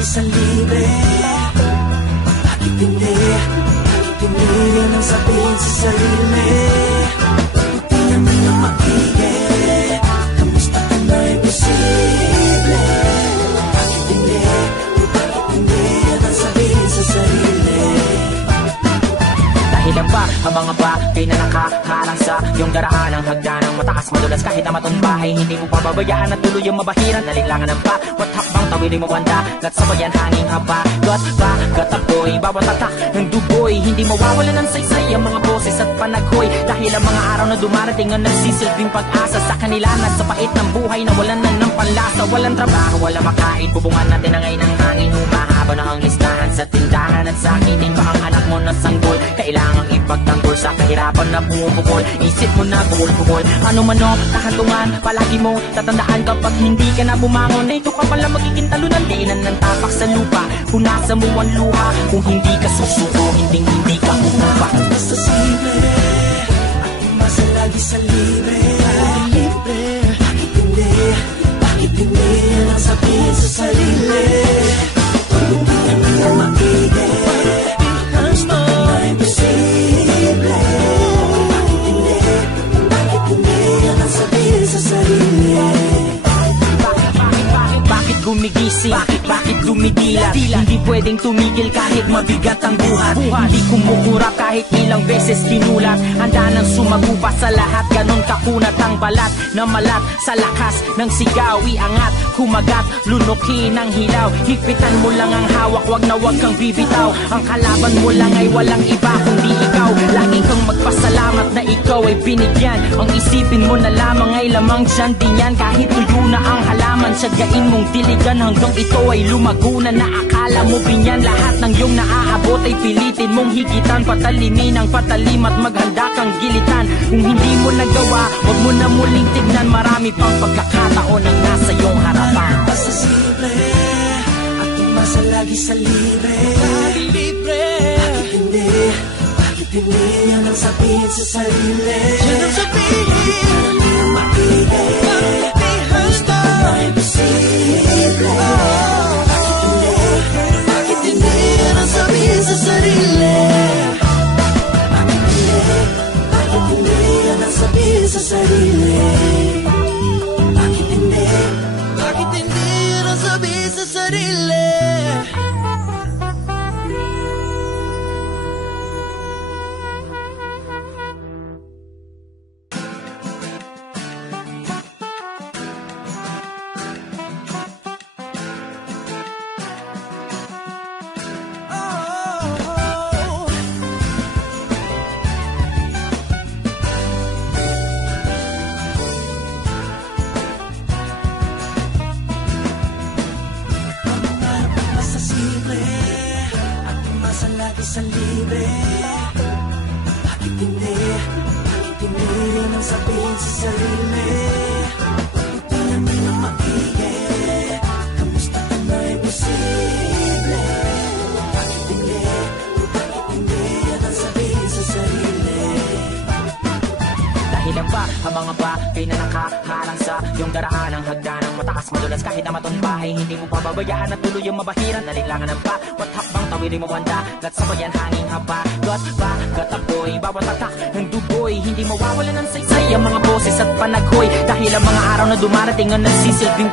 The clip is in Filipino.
lagi sa libre? Bakit hindi? Bakit hindi yan ang sabihin sa sarili? Buti naman na maigi, kamusta ka na imposible? Bakit hindi? Bakit hindi yan ang sabihin sa sarili? Dahilan ba ang mga bagay na nakaharang sa iyong daraan? Ang hagdanang mataas madulas kahit na matumbahay, hindi mo pababayaan at tuloy yung mabahiran. Nalinlangan ng bawat hakbang tawidin mo ang dagat sa bayan hanging haba. Gat apoy, bawat tatak ng dugoy, hindi mawawala ng saysay ang mga boses at panaghoy. Dahil ang mga araw na dumarating ang nagsisilbing pag-asa sa kanila na sa pait ng buhay na walang na ng panlasa. Walang trabaho, walang makain, bubungan natin ang ngayon ng hangin. Humahaba na ang listahan sa tindahan at sa akin pa ang anak mo na sanggol. Kailangang ipagtanggol sa kahirapan na pumupukol. Isip mo na bukol-bukol, ano man o kahantungan, palagi mo tatandaan kapag hindi ka na bumangon. Ito ka pala magiging talunan, diinan ng tapak sa lupa. Punasan mo ang luha, kung hindi ka susuko, hindi ka umupa. Basta simple, at umasa lagi sa libre. Bakit hindi? Bakit hindi yan ang sabihin sa sarili? Buti naman na maigi, kamusta ka na imposible? Bakit hindi? Bakit hindi yan ang sabihin sa sarili? Bakit gumigising? Bakit dumidilat? Hindi pwedeng tumigil kahit mabigat ang buhat. Hindi kumukurap kahit ilang beses tinulat. Handa nang sumagupa sa lahat, ganon kakunat ang balat na malat sa lakas ng sigaw. Iangat, kumagat, lunukin ang hilaw. Higpitan mo lang ang hawak, wag na wag kang bibitaw. Ang kalaban mo lang ay walang iba kundi ikaw. Lagi kang magpasalamat na ikaw ay binigyan. Ang isipin mo na lamang ay lamang dyan din yan. Kahit tuyo na ang halaman, sadyain mong diligan hanggang ito ay lumago na. Akala mo binyan lahat ng iyong naaabot ay pilitin mong higitan. Patalimin ang patalim at maghanda kang gilitan. Kung hindi mo nagawa, wag mo na muling tignan. Marami pang pagkakataon ang nasa iyong harapan. Basta simple, at umasa lagi sa libre. Bakit hindi? Bakit hindi yan ang sabihin sa sarili? Yan ang sabihin, hindi ang maigi, kamusta ka na imposible? Bakit hindi yan ang sabihin sa sarili? Bakit hindi yan ang sabihin sa sarili? Bakit hindi yan ang sabihin sa sarili? Sa libre, bakit hindi? Bakit hindi rin ang sabihin sa sarili? Buti naman na maigi, kamusta ka na imposible? Bakit hindi? Bakit hindi yan ang sabihin sa sarili? Dahilan ba ang mga bagay na nakaharang sa iyong daraan? Ang hagdanang mataas madulas kahit na matumbahay, hindi mo pababayaan at tuloy yung mabahiran. Nalinlangan ng bawat hakbang tawidin mo ang dagat sa bayan hanging haba. Gat apoy, bawat tatak ng dugoy, hindi mawawala ng saysay ang mga boses at panaghoy. Dahil ang mga araw na dumarating ang nagsisilbing